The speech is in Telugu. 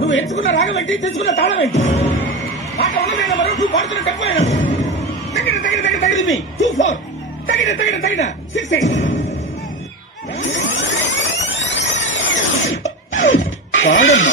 నువ్వు ఎంచుకున్న రాగం ఏంటి, తెచ్చుకున్న తాళం ఏంటి? పాట ఉన్నదైనా మరో నువ్వు పాడుతున్న టెంపో అయినా తగిన తగిన తగిన తగిన మీ 2-4 తగిన తగిన తగిన 6-8 పాడమ్మా.